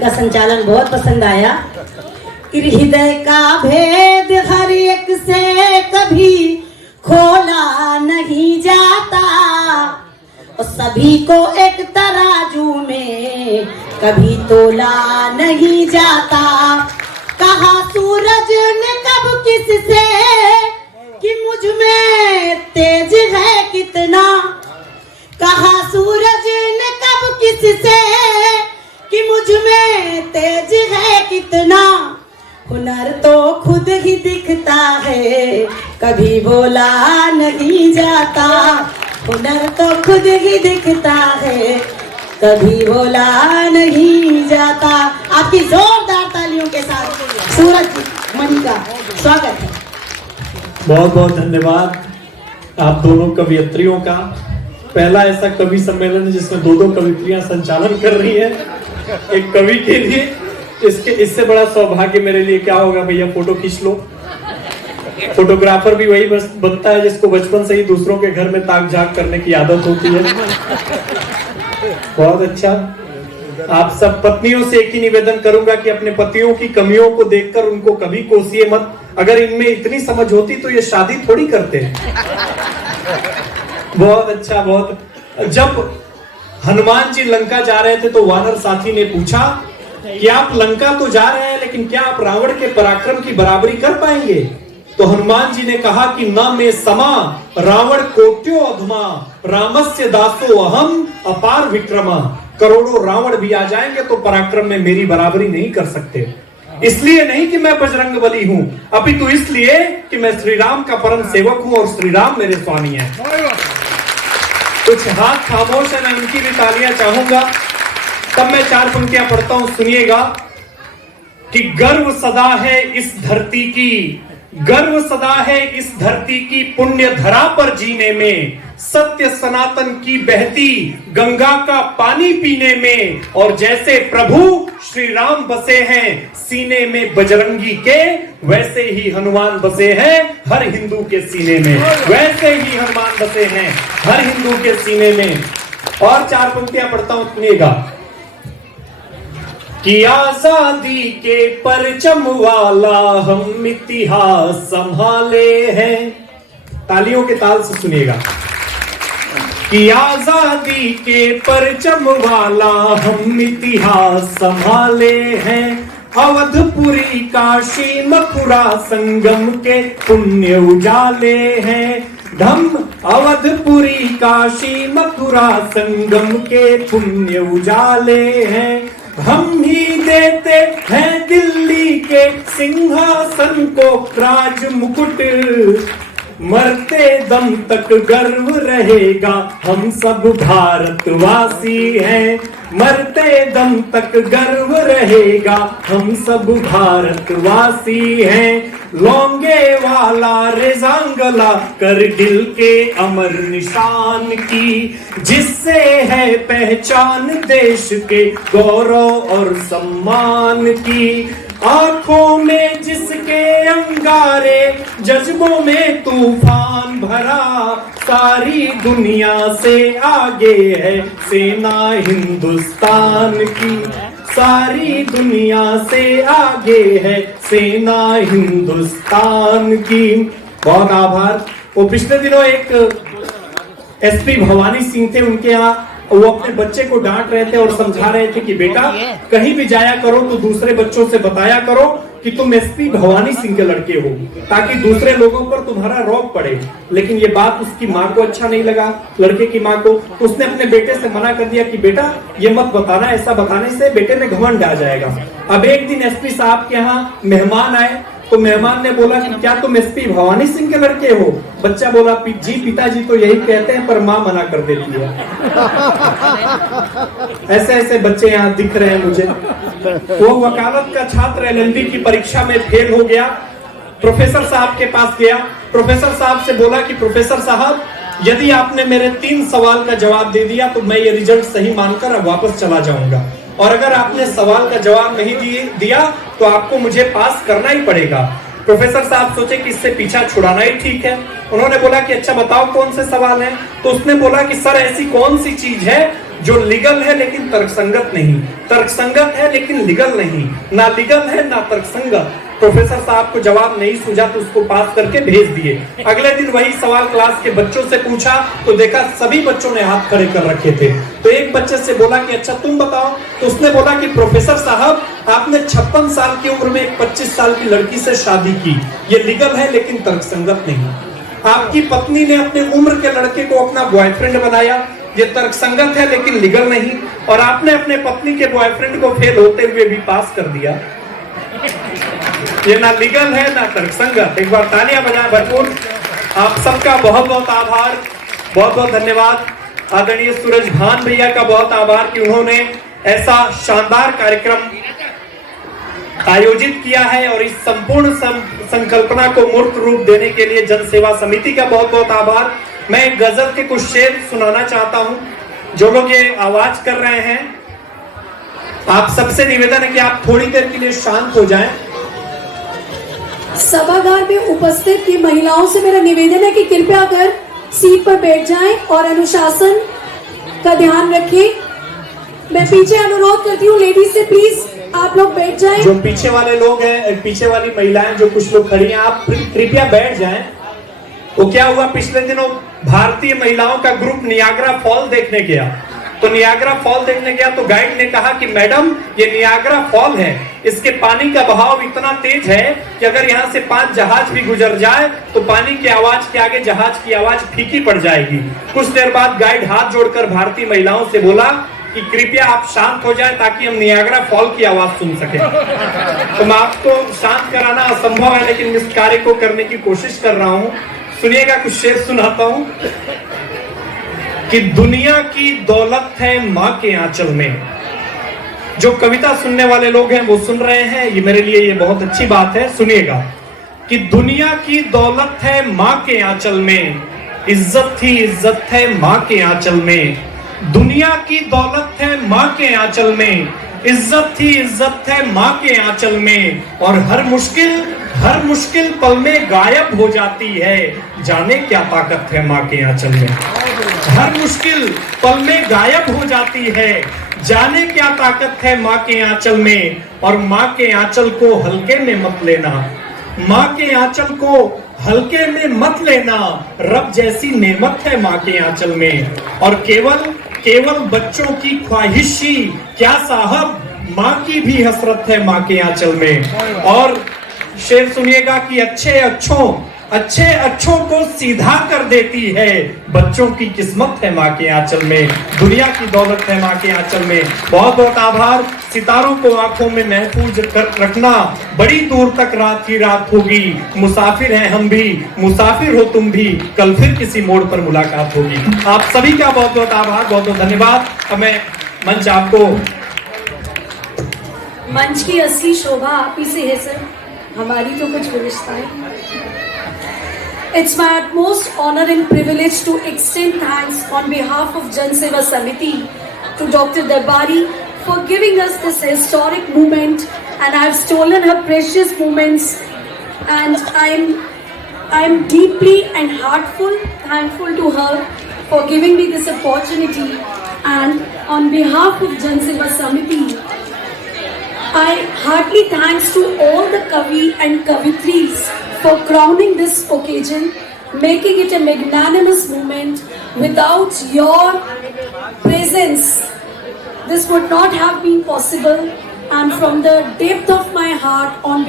का संचालन बहुत पसंद आया। हृदय का भेद हर एक से कभी खोला नहीं जाता, और सभी को एक तराजू में कभी तोला नहीं जाता। कहा सूरज ने कब किससे कि मुझ में तेज है कितना, कहा सूरज ने कब किससे कि मुझ में तेज है कितना। हुनर तो खुद ही दिखता है, कभी बोला नहीं जाता। हुनर तो खुद ही दिखता है, कभी बोला नहीं जाता। आपकी जोरदार तालियों के साथ सूरज मणि का स्वागत है। बहुत बहुत धन्यवाद आप दोनों कवियत्रियों का। पहला ऐसा कवि सम्मेलन है जिसमें दो कवित्रियां संचालन कर रही है एक कवि के लिए। इससे बड़ा सौभाग्य मेरे लिए क्या होगा भैया। फोटो खींच लो। फोटोग्राफर भी वही बस बनता है जिसको बचपन से ही दूसरों के घर में ताक झाक करने की आदत होती है। बहुत अच्छा। आप सब पत्नियों से एक ही निवेदन करूंगा कि अपने पतियों की कमियों को देखकर उनको कभी कोसिए मत। अगर इनमें इतनी समझ होती तो ये शादी थोड़ी करते हैं। बहुत अच्छा। बहुत। जब हनुमान जी लंका जा रहे थे तो वानर साथी ने पूछा कि आप लंका तो जा रहे हैं लेकिन क्या आप रावण के पराक्रम की बराबरी कर पाएंगे। तो हनुमान जी ने कहा कि न में समा रावण कोट्यो अधमा रामस्य दासो अहम अपार विक्रमा। करोड़ों रावण भी आ जाएंगे तो पराक्रम में मेरी बराबरी नहीं कर सकते। इसलिए नहीं कि मैं बजरंगबली हूं, अपितु इसलिए कि मैं श्री राम का परम सेवक हूं और श्री राम मेरे स्वामी हैं। कुछ हाथ खामोश है, मैं उनकी भी तालियां चाहूंगा। तब मैं 4 पंक्तियां पढ़ता हूं, सुनिएगा। कि गर्व सदा है इस धरती की, गर्व सदा है इस धरती की पुण्य धरा पर जीने में, सत्य सनातन की बहती गंगा का पानी पीने में। और जैसे प्रभु श्री राम बसे हैं सीने में बजरंगी के, वैसे ही हनुमान बसे हैं हर हिंदू के सीने में। वैसे ही हनुमान बसे हैं हर हिंदू के सीने में। और 4 पंक्तियां पढ़ता हूं, सुनिएगा। कि आजादी के परचम वाला हम इतिहास संभाले हैं। तालियों के ताल से सुनिएगा। कि आजादी के परचम वाला हम इतिहास संभाले हैं, अवधपुरी काशी मथुरा संगम के पुण्य उजाले हैं। धम अवधपुरी काशी मथुरा संगम के पुण्य उजाले हैं। हम ही देते हैं दिल्ली के सिंहासन को राज मुकुट, मरते दम तक गर्व रहेगा हम सब भारतवासी हैं। मरते दम तक गर्व रहेगा हम सब भारतवासी हैं। लौंगे वाला रेजांगला करगिल के अमर निशान की, जिससे है पहचान देश के गौरव और सम्मान की। आंखों में जिसके अंगारे जज्बों में तूफान भरा, सारी दुनिया से आगे है सेना हिंदुस्तान की। सारी दुनिया से आगे है सेना हिंदुस्तान की। बहुत आभार। वो पिछले दिनों एक एसपी भवानी सिंह थे, उनके यहाँ वो अपने बच्चे को डांट रहे थे और समझा रहे थे कि बेटा कहीं भी जाया करो तो दूसरे बच्चों से बताया करो कि तुम एसपी भवानी सिंह के लड़के हो, ताकि दूसरे लोगों पर तुम्हारा रौब पड़े। लेकिन ये बात उसकी माँ को अच्छा नहीं लगा, लड़के की माँ को। उसने अपने बेटे से मना कर दिया कि बेटा ये मत बताना, ऐसा बताने से बेटे में घमंड आ जाएगा। अब एक दिन एसपी साहब के यहाँ मेहमान आए तो मेहमान ने बोला कि क्या तुम एसपी भवानी सिंह के लड़के हो। बच्चा बोला जी पिताजी तो यही कहते हैं पर माँ मना कर देती है। ऐसे ऐसे बच्चे यहाँ दिख रहे हैं मुझे। वो वकालत का छात्र एलएलबी की परीक्षा में फेल हो गया, प्रोफेसर साहब के पास गया। प्रोफेसर साहब से बोला कि प्रोफेसर साहब यदि आपने मेरे 3 सवाल का जवाब दे दिया तो मैं ये रिजल्ट सही मानकर अब वापस चला जाऊंगा, और अगर आपने सवाल का जवाब नहीं दिया तो आपको मुझे पास करना ही पड़ेगा। प्रोफेसर साहब सोचे कि इससे पीछा छुड़ाना ही ठीक है। उन्होंने बोला कि अच्छा बताओ कौन से सवाल हैं। तो उसने बोला कि सर ऐसी कौन सी चीज है जो लीगल है लेकिन तर्कसंगत नहीं, तर्कसंगत है लेकिन लीगल नहीं, ना लीगल है ना तर्कसंगत। प्रोफेसर साहब को जवाब नहीं सूझा तो उसको पास करके भेज दिए। अगले दिन वही सवाल क्लास के बच्चों से पूछा तो देखा सभी बच्चों ने हाथ खड़े कर रखे थे। तो एक बच्चे से बोला कि अच्छा तुम बताओ, तो उसने बोला कि प्रोफेसर साहब आपने 56 साल की उम्र में एक 25 साल की लड़की से शादी की, ये लीगल है लेकिन तर्कसंगत नहीं। आपकी पत्नी ने अपने उम्र के लड़के को अपना बॉयफ्रेंड बनाया, ये तर्कसंगत है लेकिन लीगल नहीं। और आपने अपने पत्नी के बॉयफ्रेंड को फेल होते हुए भी पास कर दिया, ये ना लीगल है ना तर्कसंगत। एक बार तालियां बजाएं भरपूर। आप सबका बहुत बहुत आभार, बहुत बहुत धन्यवाद। आदरणीय सूरज भान भैया का बहुत आभार कि उन्होंने ऐसा शानदार कार्यक्रम आयोजित किया है और इस संपूर्ण संकल्पना को मूर्त रूप देने के लिए जन सेवा समिति का बहुत बहुत आभार। मैं एक गजल के कुछ शेर सुनाना चाहता हूं। जो लोग ये आवाज कर रहे हैं, आप सबसे निवेदन है कि आप थोड़ी देर के लिए शांत हो जाएं। सभागार में उपस्थित की महिलाओं से मेरा निवेदन है कि कृपया कर सीट पर बैठ जाएं और अनुशासन का ध्यान रखें। मैं पीछे अनुरोध करती हूँ लेडीज से, प्लीज आप लोग बैठ जाएं। जो पीछे वाले लोग हैं, पीछे वाली महिलाएं जो कुछ लोग खड़ी हैं, आप कृपया बैठ जाएं। वो क्या हुआ, पिछले दिनों भारतीय महिलाओं का ग्रुप नियाग्रा फॉल देखने गया। तो नियाग्रा फॉल देखने गया तो गाइड ने कहा कि मैडम ये नियाग्रा फॉल है, इसके पानी का बहाव इतना तेज है कि अगर यहाँ से 5 जहाज भी गुजर जाए तो पानी की आवाज के आगे जहाज की आवाज फीकी पड़ जाएगी। कुछ देर बाद गाइड हाथ जोड़कर भारतीय महिलाओं से बोला कि कृपया आप शांत हो जाएं ताकि हम नियाग्रा फॉल की आवाज सुन सकें। तो मैं आपको शांत कराना असंभव है, लेकिन इस कार्य को करने की कोशिश कर रहा हूँ। सुनिएगा, कुछ शेर सुनाता हूँ कि दुनिया की दौलत है माँ के आंचल में। जो कविता सुनने वाले लोग हैं वो सुन रहे हैं, ये मेरे लिए ये बहुत अच्छी बात है। सुनिएगा कि दुनिया की दौलत है माँ के आंचल में, इज्जत ही इज्जत है माँ के आंचल में। दुनिया की दौलत है माँ के आंचल में, इज्जत ही इज्जत है माँ के आंचल में। और हर मुश्किल पल में गायब हो जाती है, जाने क्या ताकत है माँ के आंचल में। हर मुश्किल पल में गायब हो जाती है, जाने क्या ताकत है माँ के आंचल में। और माँ के आंचल को हल्के में मत लेना, माँ के आंचल को हल्के में मत लेना। रब जैसी नेमत है माँ के आंचल में। और केवल बच्चों की ख्वाहिश ही क्या साहब, माँ की भी हसरत है माँ के आंचल में। और शेर सुनिएगा कि अच्छे अच्छों को सीधा कर देती है, बच्चों की किस्मत है माँ के आंचल में। दुनिया की दौलत है माँ के आंचल में। बहुत बहुत आभार। सितारों को आंखों में महफूज कर रखना, बड़ी दूर तक रात ही रात होगी। मुसाफिर हैं हम भी, मुसाफिर हो तुम भी, कल फिर किसी मोड़ पर मुलाकात होगी। आप सभी का बहुत बहुत आभार, बहुत बहुत धन्यवाद। अब मैं मंच आपको, मंच की असली शोभा आप ही से है सर, हमारी तो कुछ विशेषता है। It's my utmost honor and privilege to extend thanks on behalf of Jan Seva Samiti to Dr. Darbari for giving us this historic moment, and I've stolen her precious moments, and I'm deeply and heartfully thankful to her for giving me this opportunity. And on behalf of Jan Seva Samiti, I heartily thanks to all the Kavi and Kavitris for crowning this occasion, making it a magnanimous moment. Without your presence, this would not have been possible. And from the depth of my heart, on